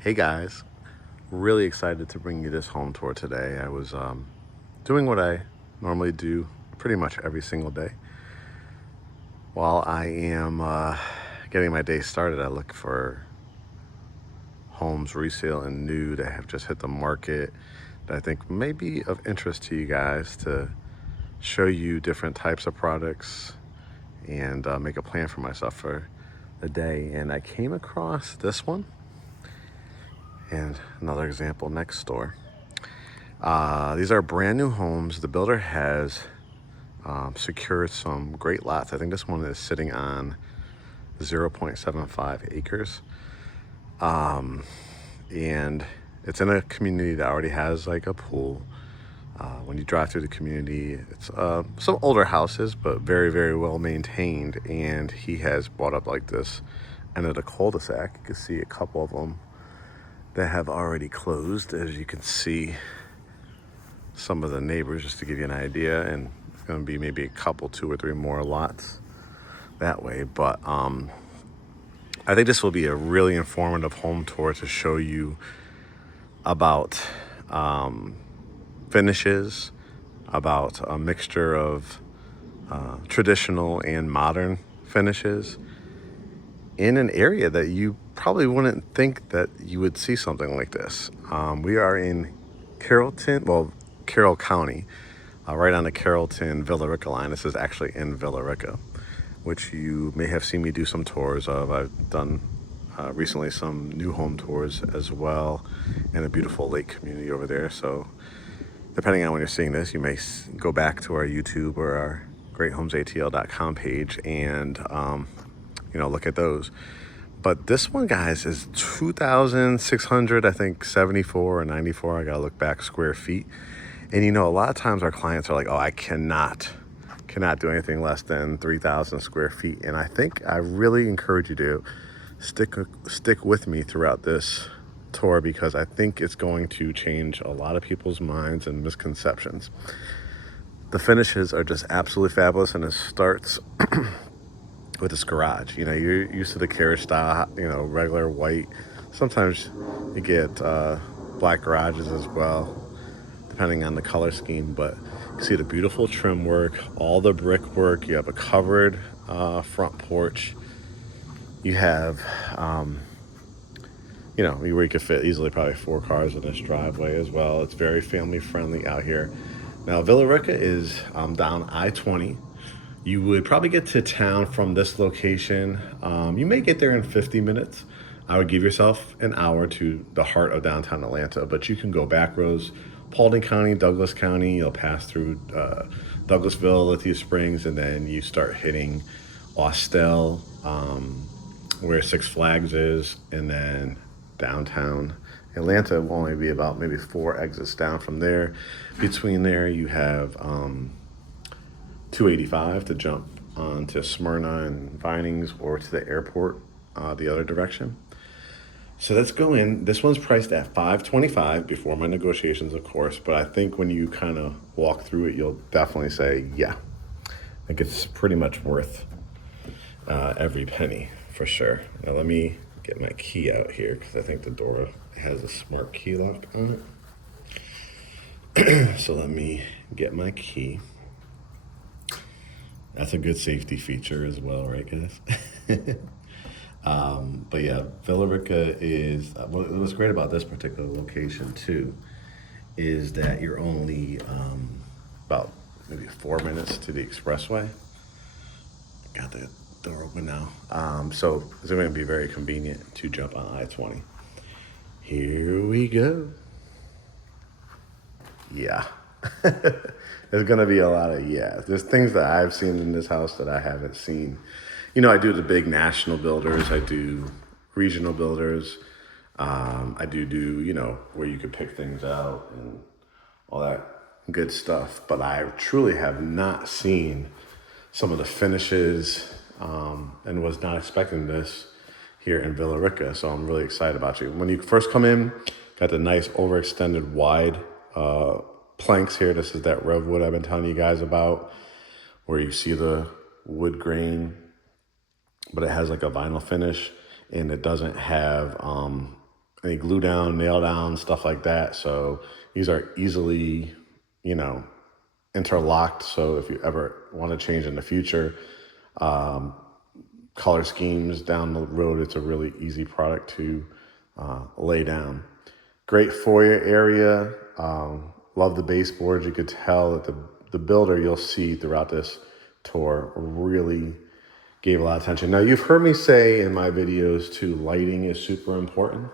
Hey guys, really excited to bring you this home tour today. I was doing what I normally do pretty much every single day. While I am getting my day started, I look for homes resale and new that have just hit the market that I think may be of interest to you guys to show you different types of products and make a plan for myself for the day. And I came across this one and another example next door. These are brand new homes. The builder has secured some great lots. I think this one is sitting on 0.75 acres. And it's in a community that already has like a pool. When you drive through the community, it's some older houses, but very, very well maintained. And he has bought up like this end of the cul-de-sac. You can see a couple of them that have already closed, as you can see some of the neighbors, just to give you an idea. And it's going to be maybe a couple, 2 or 3 more lots that way. But I think this will be a really informative home tour to show you about finishes, about a mixture of traditional and modern finishes in an area that you probably wouldn't think that you would see something like this. We are in Carroll County, right on the Carrollton-Villa Rica line. This is actually in Villa Rica, which you may have seen me do some tours of. I've done recently some new home tours as well in a beautiful lake community over there. So depending on when you're seeing this, you may go back to our YouTube or our GreatHomesATL.com page and look at those. But this one, guys, is 2,600, I think 74 or 94. I gotta look back square feet. And a lot of times our clients are like, oh, I cannot do anything less than 3,000 square feet. And I think I really encourage you to stick with me throughout this tour, because I think it's going to change a lot of people's minds and misconceptions. The finishes are just absolutely fabulous, and it starts with this garage. You're used to the carriage style, regular white. Sometimes you get black garages as well, depending on the color scheme. But you see the beautiful trim work, all the brick work. You have a covered front porch. You have, where you could fit easily probably 4 cars in this driveway as well. It's very family friendly out here. Now, Villa Rica is down I-20. You would probably get to town from this location. You may get there in 50 minutes. I would give yourself an hour to the heart of downtown Atlanta, but you can go back roads, Paulding County, Douglas County. You'll pass through Douglasville, Lithia Springs, and then you start hitting Austell, where Six Flags is, and then downtown Atlanta will only be about maybe 4 exits down from there. Between there, you have 285 to jump onto Smyrna and Vinings, or to the airport the other direction. So let's go in. This one's priced at $525 before my negotiations, of course. But I think when you kind of walk through it, you'll definitely say, yeah, I think it's pretty much worth every penny for sure. Now let me get my key out here, because I think the door has a smart key lock on it. So let me get my key. That's a good safety feature as well, right, guys? But yeah, Villa Rica is, what's great about this particular location too, is that you're only about maybe 4 minutes to the expressway. Got the door open now. So it's going to be very convenient to jump on I-20. Here we go. Yeah. There's going to be a lot of yeah. There's things that I've seen in this house that I haven't seen. I do the big national builders. I do regional builders. I do, where you could pick things out and all that good stuff. But I truly have not seen some of the finishes and was not expecting this here in Villa Rica. So I'm really excited about you. When you first come in, got the nice overextended wide planks here. This is that rev wood I've been telling you guys about, where you see the wood grain, but it has like a vinyl finish, and it doesn't have any glue down, nail down, stuff like that. So these are easily, you know, interlocked. So if you ever want to change in the future, color schemes down the road, it's a really easy product to lay down. Great foyer area. Love the baseboards. You could tell that the builder, you'll see throughout this tour, really gave a lot of attention. Now, you've heard me say in my videos too, lighting is super important.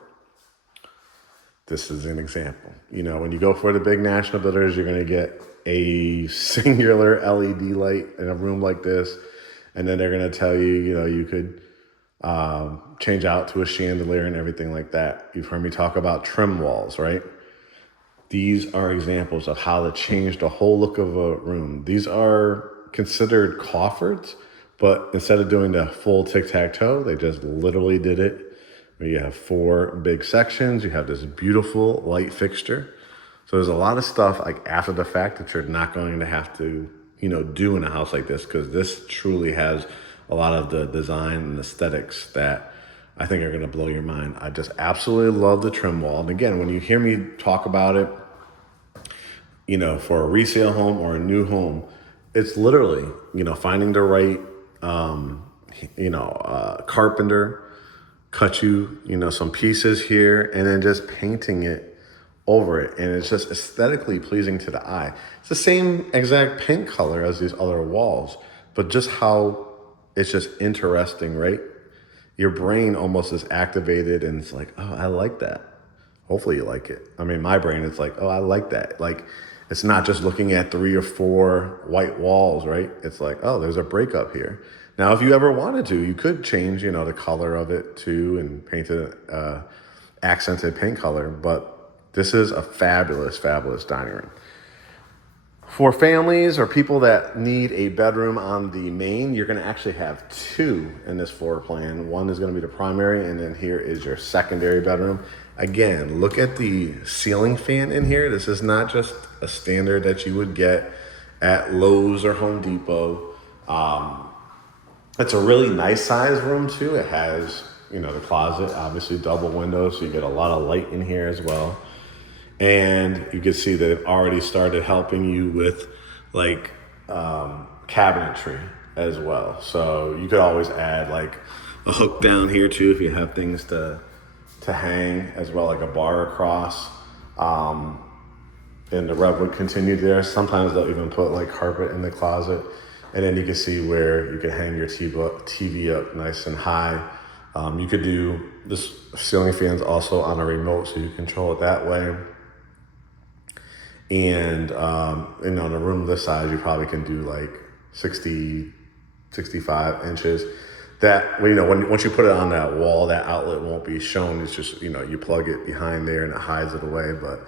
This is an example. You know, when you go for the big national builders, you're going to get a singular LED light in a room like this. And then they're going to tell you, you know, you could change out to a chandelier and everything like that. You've heard me talk about trim walls, right? These are examples of how to change the whole look of a room. These are considered coffers, but instead of doing the full tic-tac-toe, they just literally did it. You have 4 big sections. You have this beautiful light fixture. So there's a lot of stuff like after the fact that you're not going to have to, you know, do in a house like this, because this truly has a lot of the design and aesthetics that I think are going to blow your mind. I just absolutely love the trim wall. And again, when you hear me talk about it, you know, for a resale home or a new home, it's literally, you know, finding the right, carpenter, cut you, you know, some pieces here, and then just painting it over it. And it's just aesthetically pleasing to the eye. It's the same exact paint color as these other walls, but just how it's just interesting, right? Your brain almost is activated and it's like, oh, I like that. Hopefully you like it. I mean, my brain is like, oh, I like that. Like, it's not just looking at 3 or 4 white walls, right? It's like, oh, there's a breakup here. Now, if you ever wanted to, you could change, you know, the color of it too and paint it accented paint color. But this is a fabulous, fabulous dining room. For families or people that need a bedroom on the main, you're going to actually have 2 in this floor plan. One is going to be the primary, and then here is your secondary bedroom. Again, look at the ceiling fan in here. This is not just a standard that you would get at Lowe's or Home Depot. It's a really nice size room too. It has, you know, the closet, obviously double windows, so you get a lot of light in here as well. And you can see that it already started helping you with like cabinetry as well. So you could always add like a hook down here too if you have things to hang as well, like a bar across. And the rug would continue there. Sometimes they'll even put like carpet in the closet. And then you can see where you can hang your TV up nice and high. You could do this ceiling fans also on a remote, so you control it that way. And on a room this size, you probably can do like 60, 65 inches. That, you know, once you put it on that wall, that outlet won't be shown. It's just, you know, you plug it behind there and it hides it away. But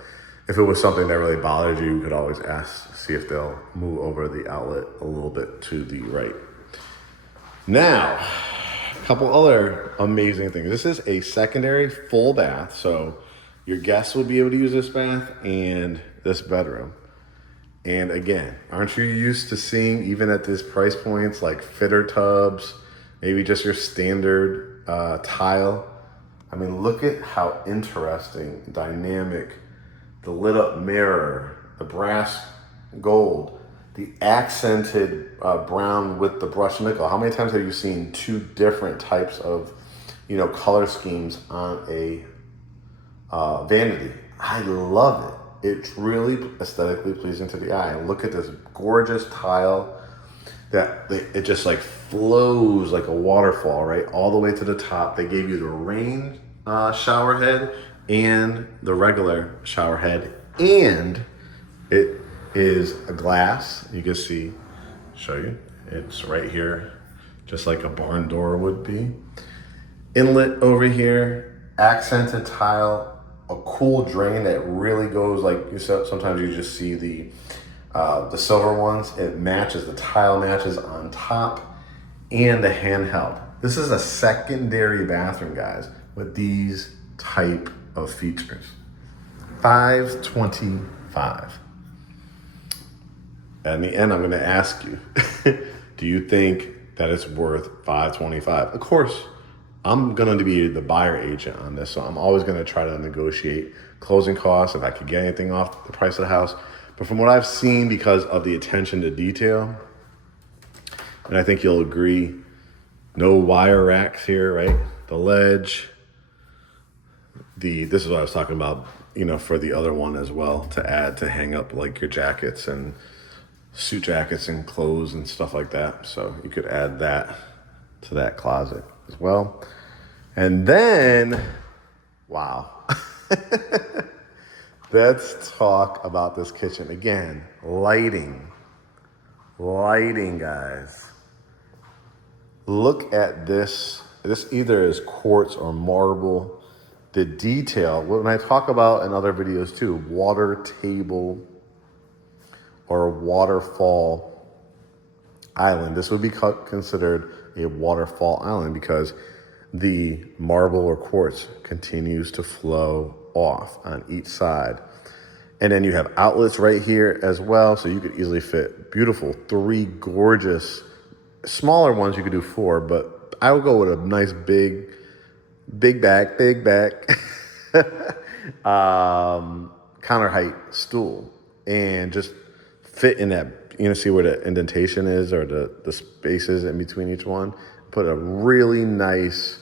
if it was something that really bothered you, you could always ask, see if they'll move over the outlet a little bit to the right. Now, a couple other amazing things. This is a secondary full bath. So your guests will be able to use this bath and this bedroom. And again, aren't you used to seeing, even at this price points, like fitter tubs, maybe just your standard tile? I mean, look at how interesting, dynamic, the lit up mirror, the brass gold, the accented brown with the brushed nickel. How many times have you seen 2 different types of, you know, color schemes on a vanity? I love it. It's really aesthetically pleasing to the eye. And look at this gorgeous tile that it just like flows like a waterfall, right? All the way to the top. They gave you the rain shower head and the regular shower head. And it is a glass. You can see, show you. It's right here, just like a barn door would be. Inlet over here, accented tile, a cool drain that really goes, like you said, sometimes you just see the silver ones. It matches, the tile matches on top, and the handheld. This is a secondary bathroom, guys, with these type of features. $525. At the end, I'm going to ask you, do you think that it's worth $525? Of course, I'm going to be the buyer agent on this, so I'm always going to try to negotiate closing costs if I could get anything off the price of the house. But from what I've seen, because of the attention to detail, and I think you'll agree, no wire racks here, right? The ledge, this is what I was talking about, for the other one as well, to add to hang up like your jackets and suit jackets and clothes and stuff like that. So you could add that to that closet as well. And then, wow. Let's talk about this kitchen. Again, lighting. Lighting, guys. Look at this. This either is quartz or marble. The detail, when I talk about in other videos too, water table or waterfall island. This would be considered a waterfall island because the marble or quartz continues to flow off on each side. And then you have outlets right here as well, so you could easily fit beautiful 3 gorgeous, smaller ones you could do 4, but I would go with a nice big back counter height stool and just fit in that, see where the indentation is or the spaces in between each one. Put a really nice,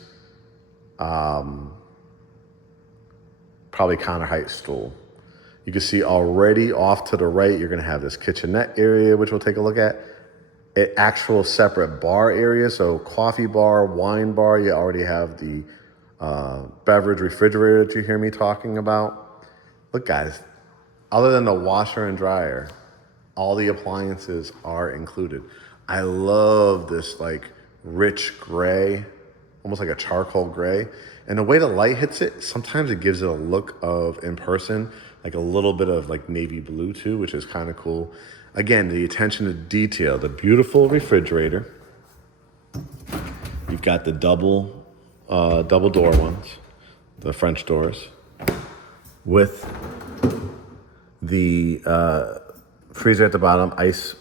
probably counter height stool. You can see already off to the right, you're gonna have this kitchenette area, which we'll take a look at. An actual separate bar area, so coffee bar, wine bar. You already have the beverage refrigerator that you hear me talking about. Look, guys, other than the washer and dryer, all the appliances are included. I love this like rich gray, almost like a charcoal gray. And the way the light hits it, sometimes it gives it a look of, in person, like a little bit of like navy blue too, which is kind of cool. Again, the attention to detail, the beautiful refrigerator. You've got the double door ones, the French doors, with the freezer at the bottom, ice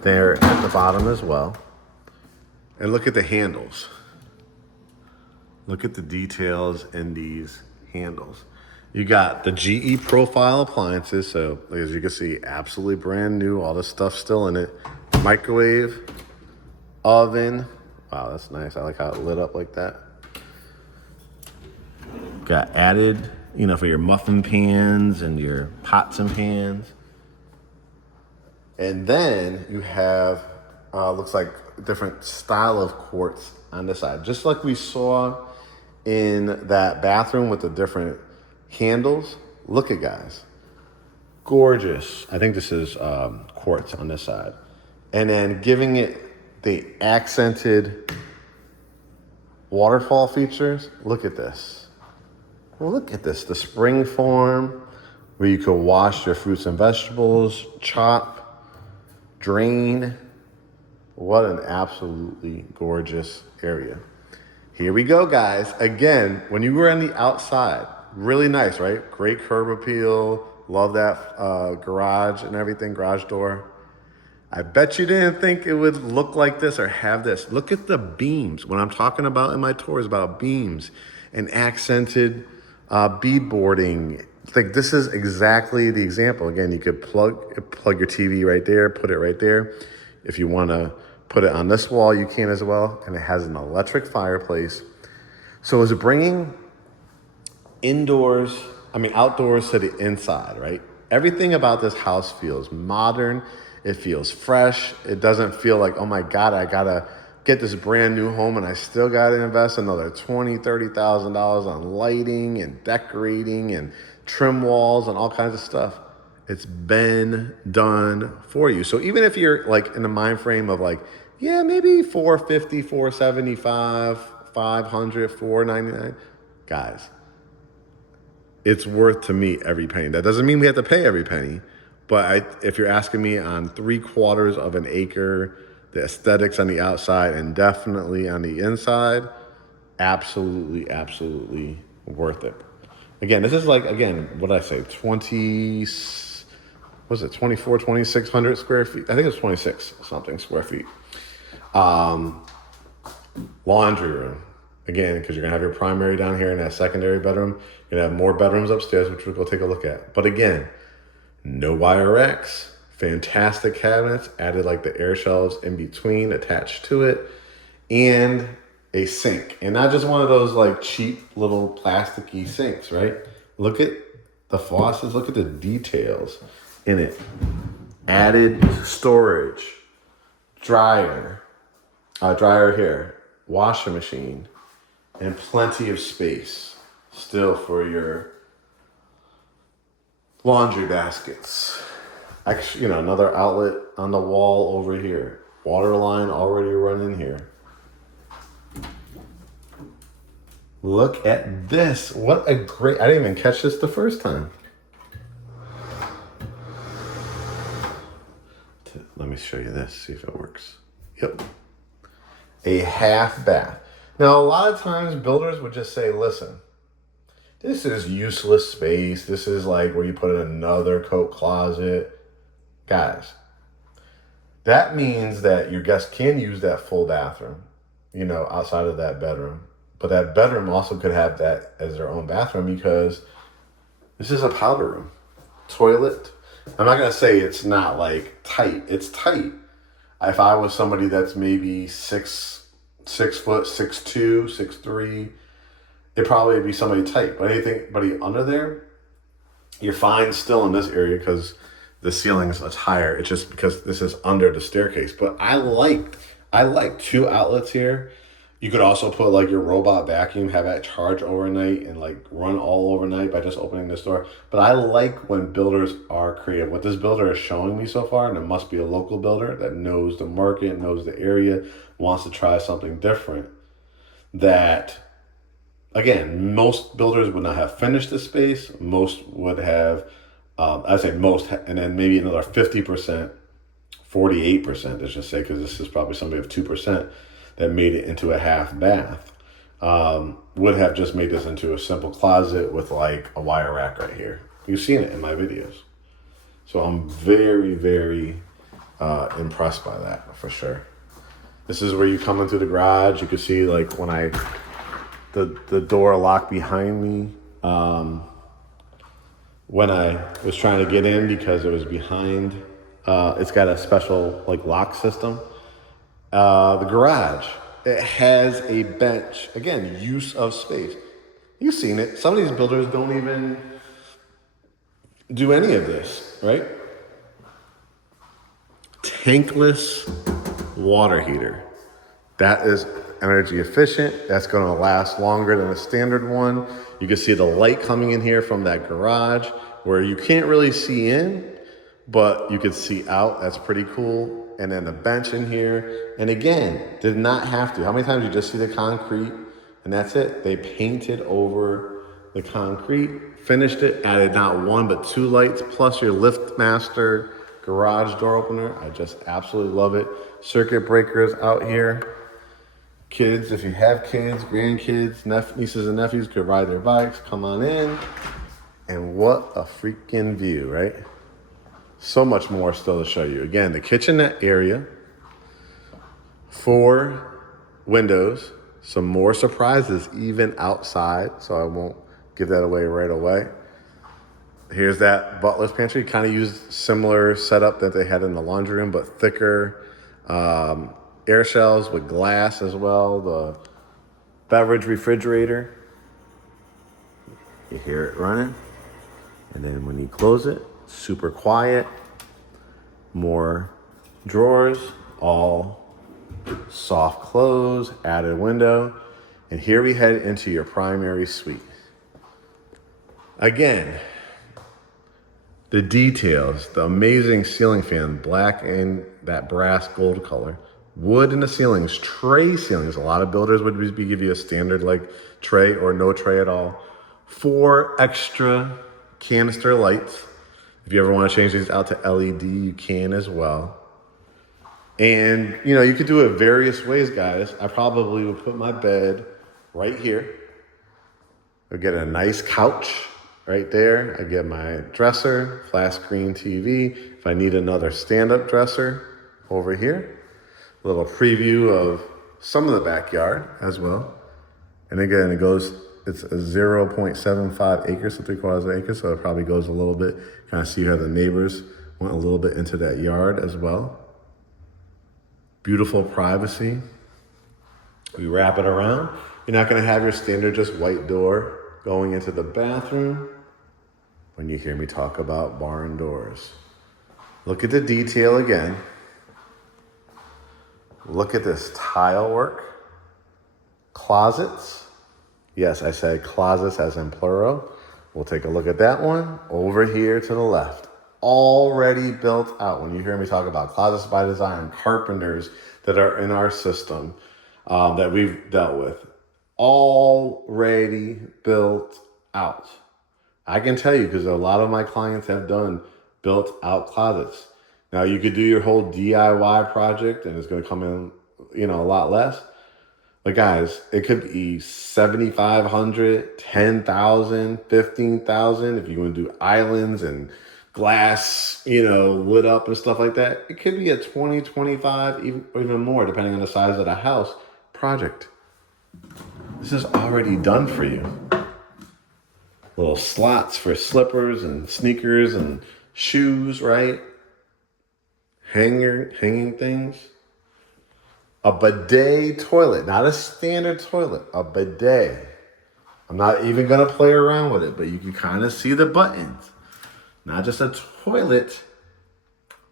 there at the bottom as well. And look at the handles. Look at the details in these handles. You got the GE profile appliances, so as you can see, absolutely brand new, all this stuff still in it. Microwave, oven. Wow, that's nice. I like how it lit up like that. Got added, for your muffin pans and your pots and pans. And then you have, looks like different style of quartz on the side. Just like we saw in that bathroom with the different handles. Look at, guys. Gorgeous. I think this is quartz on this side. And then giving it the accented waterfall features. Look at this. Well, look at this. The spring form where you could wash your fruits and vegetables, chop, drain. What an absolutely gorgeous area. Here we go, guys. Again, when you were on the outside, really nice, right? Great curb appeal. Love that garage and everything, garage door. I bet you didn't think it would look like this or have this. Look at the beams. When I'm talking about in my tours about beams and accented beadboarding, like this is exactly the example. Again, you could plug your TV right there, put it right there. If you want to put it on this wall, you can as well. And it has an electric fireplace. So is it bringing outdoors to the inside, right? Everything about this house feels modern. It feels fresh. It doesn't feel like, oh my God, I gotta get this brand new home and I still gotta invest another $20,000, $30,000 on lighting and decorating and trim walls and all kinds of stuff. It's been done for you. So even if you're like in the mind frame of like, yeah, maybe $450, $475, $500, $499, guys, it's worth to me every penny. That doesn't mean we have to pay every penny, but if you're asking me on 3/4 of an acre, the aesthetics on the outside and definitely on the inside, absolutely, absolutely worth it. Again, this is like, what did I say? 2,600 square feet? I think it's 26 something square feet. Laundry room. Again, because you're gonna have your primary down here in that secondary bedroom. You're gonna have more bedrooms upstairs, which we'll go take a look at. But again, no wire racks, fantastic cabinets, added like the air shelves in between attached to it, and a sink. And not just one of those like cheap little plasticky sinks, right? Look at the faucets, look at the details in it. Added storage, dryer here, washing machine, and plenty of space still for your laundry baskets. Actually, another outlet on the wall over here. Water line already running here. Look at this. What a great, I didn't even catch this the first time. Let me show you this, see if it works. Yep. A half bath. Now, a lot of times builders would just say, listen, this is useless space. This is like where you put in another coat closet. Guys, that means that your guests can use that full bathroom, outside of that bedroom. But that bedroom also could have that as their own bathroom because this is a powder room. Toilet. I'm not going to say it's not like tight. It's tight. If I was somebody that's maybe 6 foot, 6'2", 6'3", it'd probably be somebody tight. But anybody under there, you're fine still in this area because the ceiling is much higher. It's just because this is under the staircase. But I like 2 outlets here. You could also put like your robot vacuum, have that charge overnight and like run all overnight by just opening this door. But I like when builders are creative. What this builder is showing me so far, and it must be a local builder that knows the market, knows the area, wants to try something different. That, again, most builders would not have finished the space. Most would have, I'd say most, and then maybe another 50%, 48%, let's just say, because this is probably somebody of 2%. That made it into a half bath, would have just made this into a simple closet with like a wire rack right here. You've seen it in my videos. So I'm very, very impressed by that for sure. This is where you come into the garage. You can see like when the door locked behind me when I was trying to get in because it was behind. It's got a special like lock system. The garage, it has a bench. Again, use of space. You've seen it. Some of these builders don't even do any of this, right? Tankless water heater. That is energy efficient. That's going to last longer than a standard one. You can see the light coming in here from that garage where you can't really see in, but you can see out. That's pretty cool. And then the bench in here. And again, did not have to. How many times you just see the concrete and that's it? They painted over the concrete, finished it, added not 1 but 2 lights, plus your LiftMaster garage door opener. I just absolutely love it. Circuit breakers out here. Kids, if you have kids, grandkids, nieces and nephews could ride their bikes, come on in. And what a freaking view, right? So much more still to show you. Again, the kitchenette area, 4 windows, some more surprises even outside, so I won't give that away right away. Here's that butler's pantry. Kind of used similar setup that they had in the laundry room, but thicker. Air shelves with glass as well. The beverage refrigerator. You hear it running. And then when you close it, super quiet. More drawers, all soft close, added window. And here we head into your primary suite. Again, the details, the amazing ceiling fan, black and that brass gold color. Wood in the ceilings, tray ceilings. A lot of builders would give you a standard like tray or no tray at all. 4 extra canister lights. If you ever want to change these out to LED, you can as well. And, you could do it various ways, guys. I probably would put my bed right here. I'd get a nice couch right there. I'd get my dresser, flat screen TV. If I need another stand-up dresser, over here. A little preview of some of the backyard as well. And again, it's a 0.75 acres to 3/4 acres, so it probably goes a little bit. Kind of see how the neighbors went a little bit into that yard as well. Beautiful privacy. We wrap it around. You're not gonna have your standard just white door going into the bathroom when you hear me talk about barn doors. Look at the detail again. Look at this tile work. Closets. Yes, I said closets as in plural. We'll take a look at that one over here to the left. Already built out. When you hear me talk about closets by design, carpenters that are in our system that we've dealt with, already built out. I can tell you because a lot of my clients have done built out closets. Now you could do your whole DIY project and it's going to come in, a lot less. But guys, it could be 7,500, 10,000, 15,000. If you want to do islands and glass, lit up and stuff like that, it could be a 20, 25, even more, depending on the size of the house project. This is already done for you. Little slots for slippers and sneakers and shoes, right? Hanging things. A bidet toilet, not a standard toilet, a bidet. I'm not even gonna play around with it, but you can kind of see the buttons. Not just a toilet,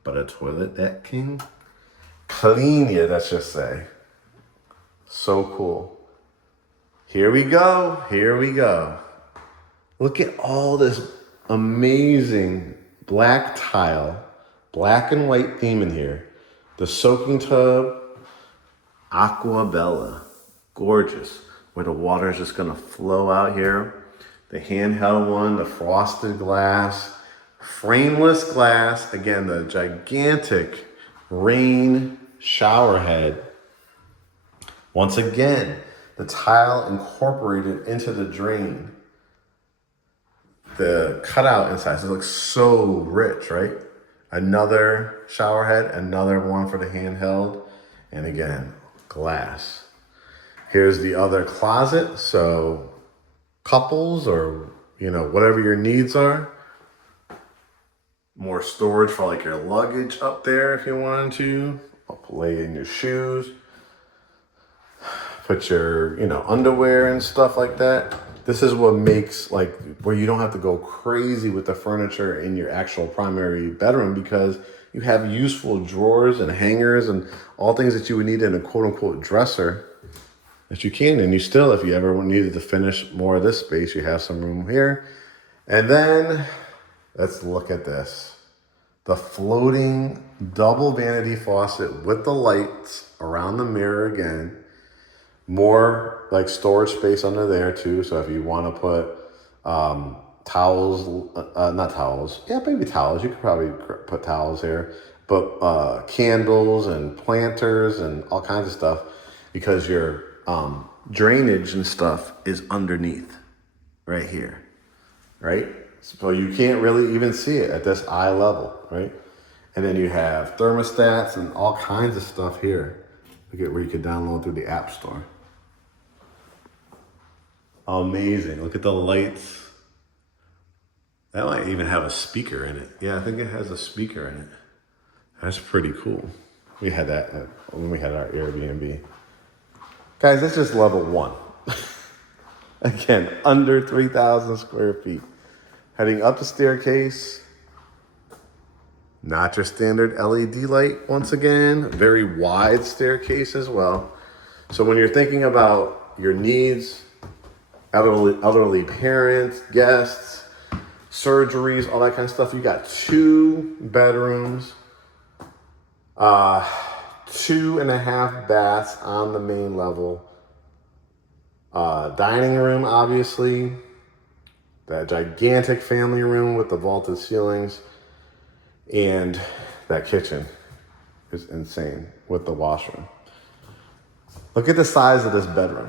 but a toilet that can clean you, let's just say. So cool. Here we go. Look at all this amazing black tile, black and white theme in here. The soaking tub, Aqua Bella, gorgeous, where the water is just gonna flow out here. The handheld one, the frosted glass, frameless glass. Again, the gigantic rain shower head. Once again, the tile incorporated into the drain. The cutout inside, so it looks so rich, right? Another shower head, another one for the handheld, and again, glass. Here's the other closet, so couples or whatever your needs are. More storage for like your luggage up there if you wanted to. Lay in your shoes. Put your underwear and stuff like that. This is what makes where you don't have to go crazy with the furniture in your actual primary bedroom, because you have useful drawers and hangers and all things that you would need in a quote unquote dresser that you can. And you still, if you ever needed to finish more of this space, you have some room here. And then let's look at this. The floating double vanity faucet with the lights around the mirror again. More storage space under there too. So if you want to put towels, not towels, yeah, maybe towels. You could probably put towels here, but candles and planters and all kinds of stuff, because your drainage and stuff is underneath right here, right? So you can't really even see it at this eye level, right? And then you have thermostats and all kinds of stuff here. Look at where you can download through the App Store. Amazing. Look at the lights. That might even have a speaker in it. Yeah, I think it has a speaker in it. That's pretty cool. We had that when we had our Airbnb. Guys, that's just level 1. Again, under 3,000 square feet. Heading up the staircase. Not your standard LED light, once again. Very wide staircase as well. So when you're thinking about your needs, elderly parents, guests, surgeries, all that kind of stuff, you got 2 bedrooms, 2.5 baths on the main level, dining room, obviously, that gigantic family room with the vaulted ceilings, and that kitchen is insane with the washroom. Look at the size of this bedroom.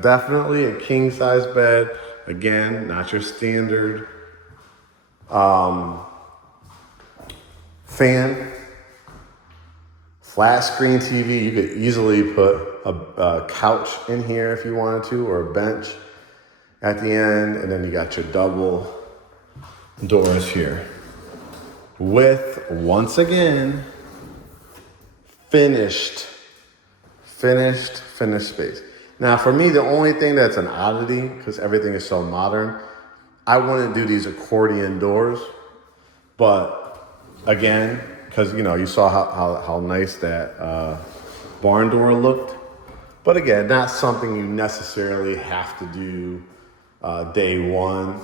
Definitely a king size bed. Again, not your standard fan, Flat screen TV, you could easily put a couch in here if you wanted to, or a bench at the end, and then you got your double doors here. With, once again, finished space. Now for me, the only thing that's an oddity, because everything is so modern, I wouldn't do these accordion doors, but again, because you saw how nice that barn door looked. But again, not something you necessarily have to do day one.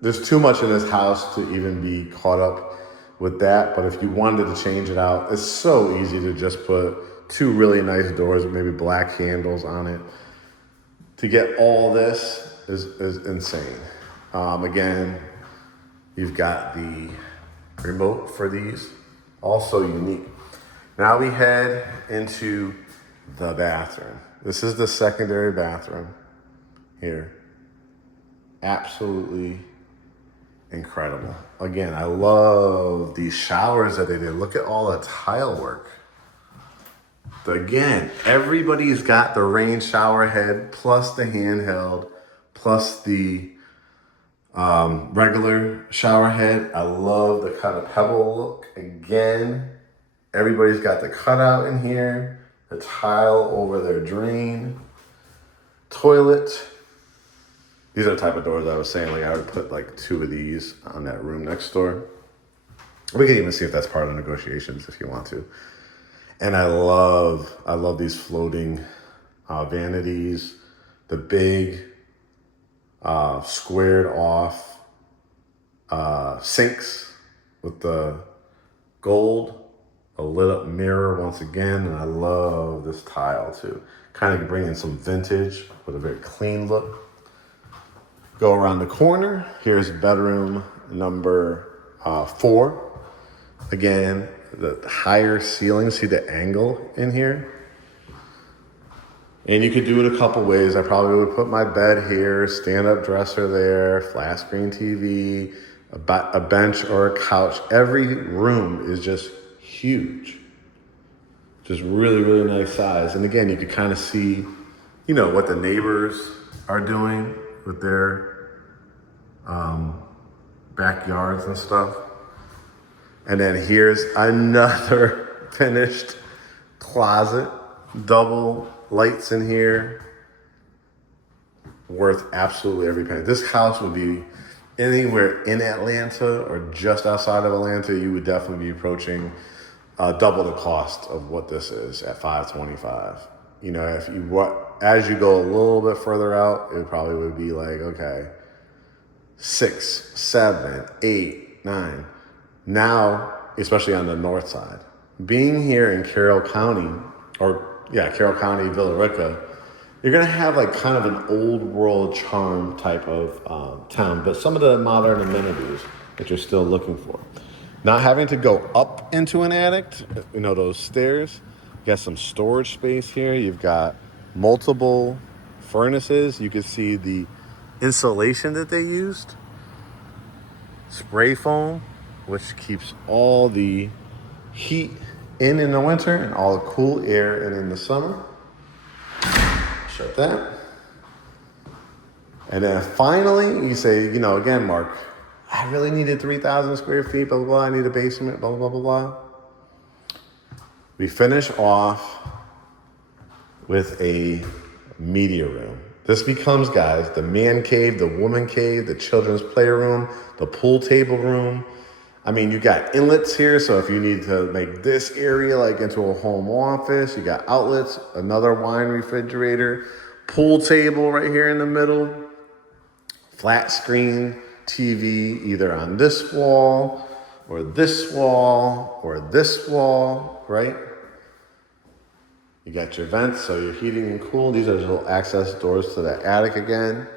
There's too much in this house to even be caught up with that. But if you wanted to change it out, it's so easy to just put two really nice doors with maybe black handles on it. To get all this is insane. Again, you've got the remote for these, also unique. Now we head into the bathroom. This is the secondary bathroom here. Absolutely incredible. Again, I love these showers that they did. Look at all the tile work. Again, everybody's got the rain shower head, plus the handheld, plus the regular shower head. I love the kind of pebble look. Again, everybody's got the cutout in here, the tile over their drain, toilet. These are the type of doors I was saying, like I would put like two of these on that room next door. We can even see if that's part of the negotiations if you want to. And I love these floating vanities, the big squared off sinks with the gold, a lit up mirror once again, and I love this tile too. Kind of bringing some vintage with a very clean look. Go around the corner. Here's bedroom number 4. Again, the higher ceiling, see the angle in here? And you could do it a couple ways. I probably would put my bed here, stand-up dresser there, flat screen TV, a bench or a couch. Every room is just huge. Just really, really nice size. And again, you could kind of see, what the neighbors are doing with their backyards and stuff. And then here's another finished closet, double lights in here, worth absolutely every penny. This house would be anywhere in Atlanta or just outside of Atlanta. You would definitely be approaching double the cost of what this is at $525. As you go a little bit further out, it probably would be like, okay, 6, 7, 8, 9. Now, especially on the north side, being here in Carroll County, Carroll County, Villa Rica, you're gonna have like kind of an old world charm type of town, but some of the modern amenities that you're still looking for. Not having to go up into an attic, those stairs. You got some storage space here. You've got multiple furnaces. You can see the insulation that they used. Spray foam, which keeps all the heat in the winter and all the cool air in the summer. Shut that. And then finally, you say, again, Mark, I really needed 3,000 square feet, blah, blah, blah. I need a basement, blah, blah, blah, blah. We finish off with a media room. This becomes, guys, the man cave, the woman cave, the children's playroom, the pool table room. I mean, you got inlets here, so if you need to make this area like into a home office, you got outlets, another wine refrigerator, pool table right here in the middle, flat screen TV either on this wall or this wall or this wall, right? You got your vents, so you're heating and cool. These are little access doors to the attic again.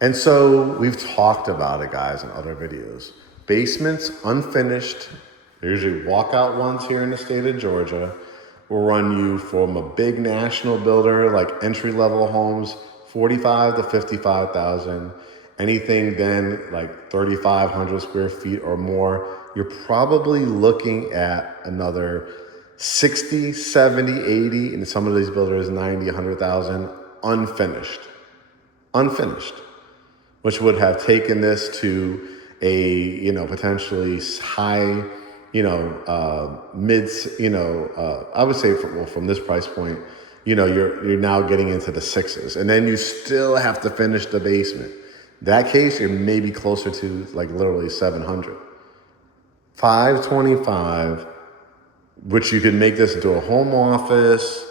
And so we've talked about it, guys, in other videos. Basements, unfinished, they're usually walkout ones here in the state of Georgia, will run you from a big national builder like entry-level homes, $45,000 to $55,000. Anything then like 3,500 square feet or more, you're probably looking at another 60, 70, 80, and some of these builders 90, 100,000 unfinished. Unfinished, which would have taken this to a, potentially high, mids, I would say from this price point, you're now getting into the sixes, and then you still have to finish the basement. That case, you're maybe closer to like literally 700. 525, which you could make this into a home office,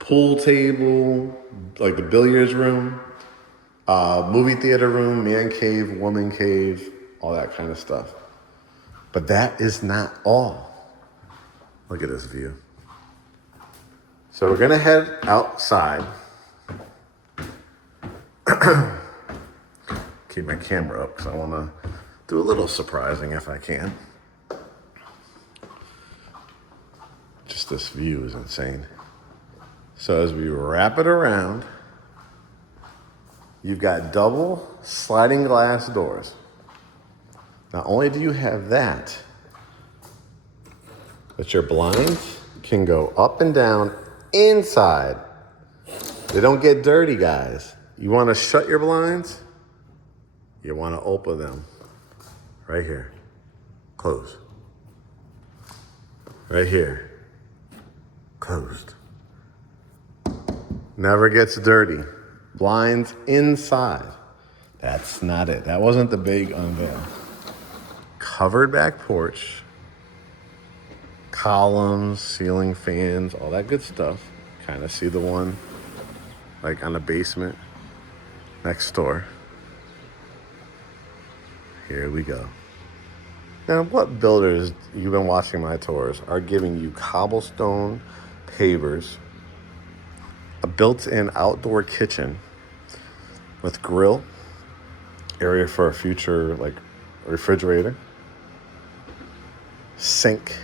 pool table, like the billiards room, movie theater room, man cave, woman cave, all that kind of stuff. But that is not all. Look at this view. So we're gonna head outside. Keep my camera up because I wanna do a little surprising if I can. Just this view is insane. So as we wrap it around, you've got double sliding glass doors. Not only do you have that, but your blinds can go up and down inside. They don't get dirty, guys. You want to shut your blinds? You want to open them. Right here. Close. Right here. Closed. Never gets dirty. Blinds inside. That's not it. That wasn't the big unveil. Covered back porch. Columns, ceiling fans, all that good stuff. Kind of see the one like on the basement next door. Here we go. Now, what builders, you've been watching my tours, are giving you cobblestone pavers, a built-in outdoor kitchen with grill, area for a future like refrigerator, sink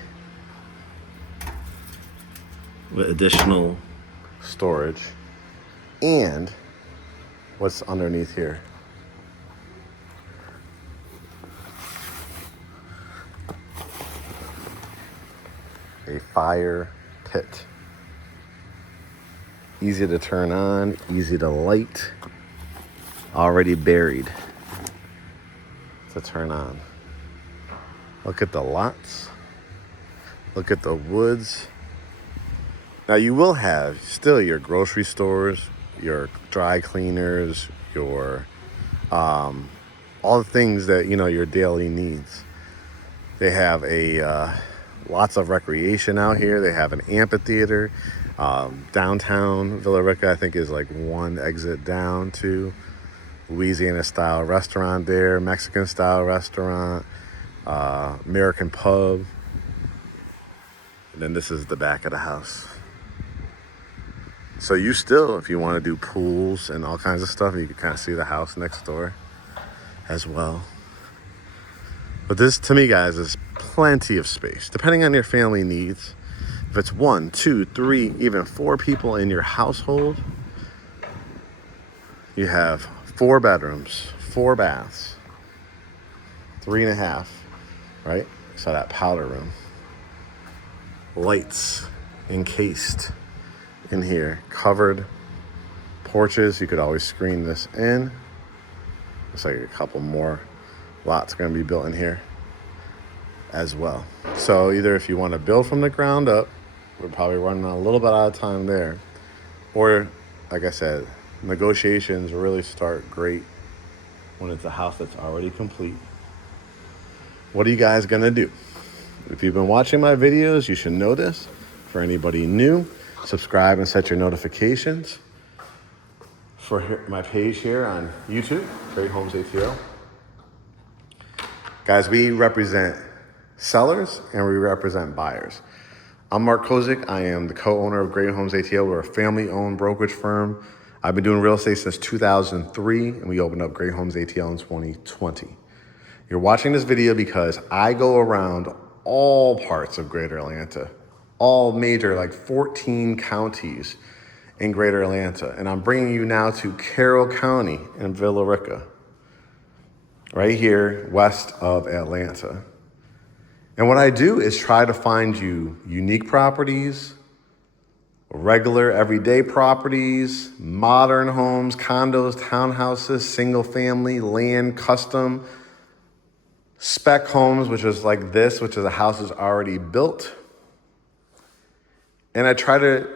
with additional storage, and what's underneath here? A fire pit. Easy to turn on, easy to light, already buried to turn on. Look at the lots. Look at the woods. Now you will have still your grocery stores, your dry cleaners, your all the things that your daily needs. They have lots of recreation out here. They have an amphitheater. Downtown Villa Rica, I think, is like one exit down to Louisiana style restaurant there, Mexican style restaurant, American pub. And then this is the back of the house. So you still, if you want to do pools and all kinds of stuff, you can kind of see the house next door as well. But this, to me, guys, is plenty of space, depending on your family needs. If it's 1, 2, 3, even 4 people in your household, you have 4 bedrooms, 4 baths, 3.5, right? So that powder room. Lights encased in here, covered porches. You could always screen this in. Looks like a couple more lots going to be built in here as well. So either if you want to build from the ground up, we're probably running a little bit out of time there, or like I said, negotiations really start great when it's a house that's already complete. What are you guys going to do? If you've been watching my videos, you should know this. For anybody new, subscribe and set your notifications for my page here on YouTube, GreatHomesATL. Guys, we represent sellers and we represent buyers. I'm Mark Kozik. I am the co-owner of GreatHomesATL. We're a family-owned brokerage firm. I've been doing real estate since 2003, and we opened up GreatHomesATL in 2020. You're watching this video because I go around all parts of Greater Atlanta, all major, like 14 counties in Greater Atlanta. And I'm bringing you now to Carroll County in Villa Rica. right here west of Atlanta. And what I do is try to find you unique properties, regular everyday properties, modern homes, condos, townhouses, single family, land, custom, spec homes, which is like this, which is a house is already built. And I try to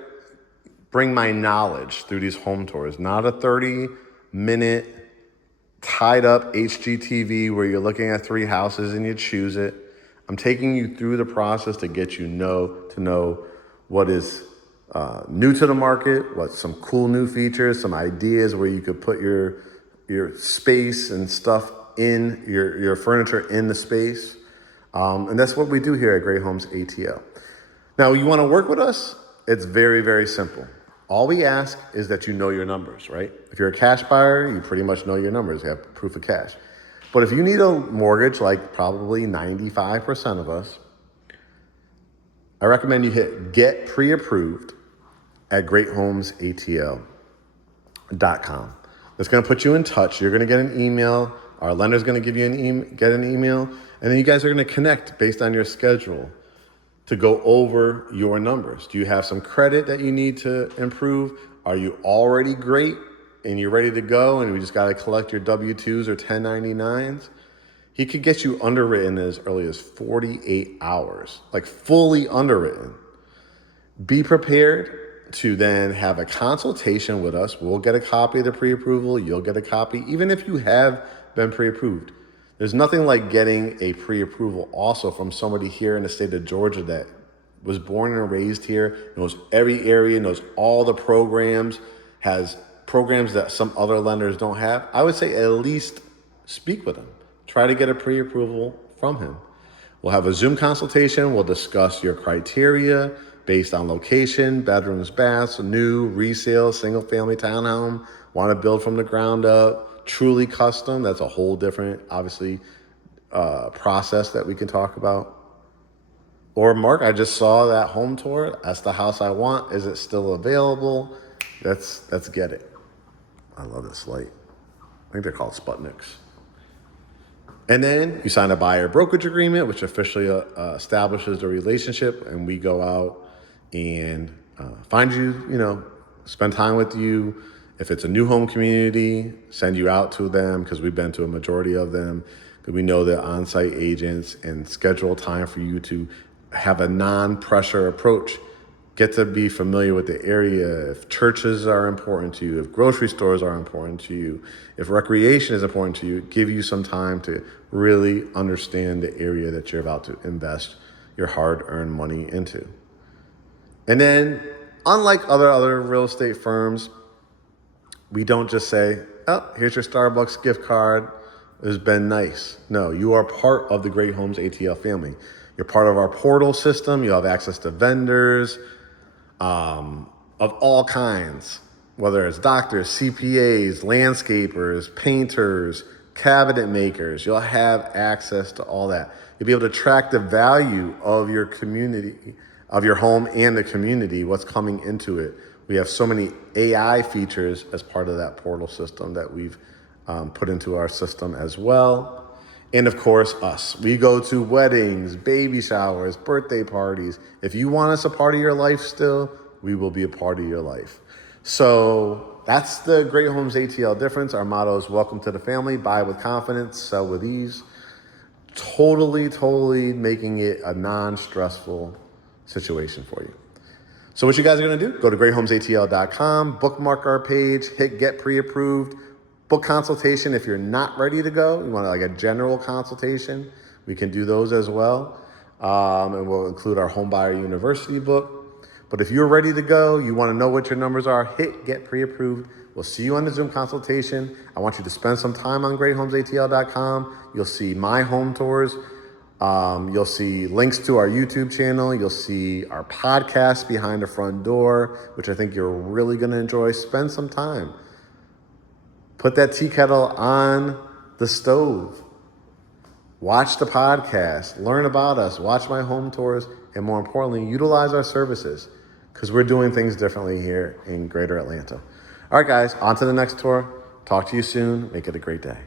bring my knowledge through these home tours, not a 30-minute tied up HGTV where you're looking at 3 houses and you choose it. I'm taking you through the process to get you to know what is new to the market, what some cool new features, some ideas where you could put your space and stuff in, your furniture in the space. And that's what we do here at GreatHomesATL. Now, you want to work with us? It's very, very simple. All we ask is that you know your numbers, right? If you're a cash buyer, you pretty much know your numbers. You have proof of cash. But if you need a mortgage, like probably 95% of us, I recommend you hit get pre-approved at GreatHomesATL.com. That's going to put you in touch. You're going to get an email. Our lender's going to give you get an email. And then you guys are going to connect based on your schedule to go over your numbers. Do you have some credit that you need to improve? Are you already great and you're ready to go and we just got to collect your W-2s or 1099s? He could get you underwritten as early as 48 hours, like fully underwritten. Be prepared to then have a consultation with us. We'll get a copy of the pre-approval. You'll get a copy, even if you have been pre-approved. There's nothing like getting a pre-approval also from somebody here in the state of Georgia that was born and raised here, knows every area, knows all the programs, has programs that some other lenders don't have. I would say at least speak with him. Try to get a pre-approval from him. We'll have a Zoom consultation. We'll discuss your criteria based on location, bedrooms, baths, new, resale, single family townhome, want to build from the ground up, truly custom. That's a whole different, obviously, process that we can talk about. Or Mark, I just saw that home tour. That's the house I want. Is it still available? Let's get it. I love this light. I think they're called Sputniks. And then you sign a buyer brokerage agreement, which officially establishes the relationship, and we go out and find you, spend time with you. If it's a new home community, send you out to them because we've been to a majority of them. Because we know the on-site agents and schedule time for you to have a non-pressure approach. Get to be familiar with the area. If churches are important to you, if grocery stores are important to you, if recreation is important to you, give you some time to really understand the area that you're about to invest your hard-earned money into. And then, unlike other real estate firms, we don't just say, oh, here's your Starbucks gift card. It's been nice. No, you are part of the GreatHomesATL family. You're part of our portal system. You have access to vendors of all kinds, whether it's doctors, CPAs, landscapers, painters, cabinet makers. You'll have access to all that. You'll be able to track the value of your community, of your home and the community, what's coming into it. We have so many AI features as part of that portal system that we've put into our system as well. And of course, us. We go to weddings, baby showers, birthday parties. If you want us a part of your life still, we will be a part of your life. So that's the GreatHomesATL difference. Our motto is welcome to the family, buy with confidence, sell with ease. Totally making it a non-stressful situation for you. So what you guys are going to do, go to GreatHomesATL.com, bookmark our page, hit get pre-approved, book consultation. If you're not ready to go, you want like a general consultation, we can do those as well. And we'll include our Homebuyer University book. But if you're ready to go, you want to know what your numbers are, hit get pre-approved. We'll see you on the Zoom consultation. I want you to spend some time on GreatHomesATL.com. You'll see my home tours. You'll see links to our YouTube channel. You'll see our podcast Behind the Front Door, which I think you're really going to enjoy. Spend some time. Put that tea kettle on the stove. Watch the podcast. Learn about us. Watch my home tours. And more importantly, utilize our services because we're doing things differently here in Greater Atlanta. All right, guys, on to the next tour. Talk to you soon. Make it a great day.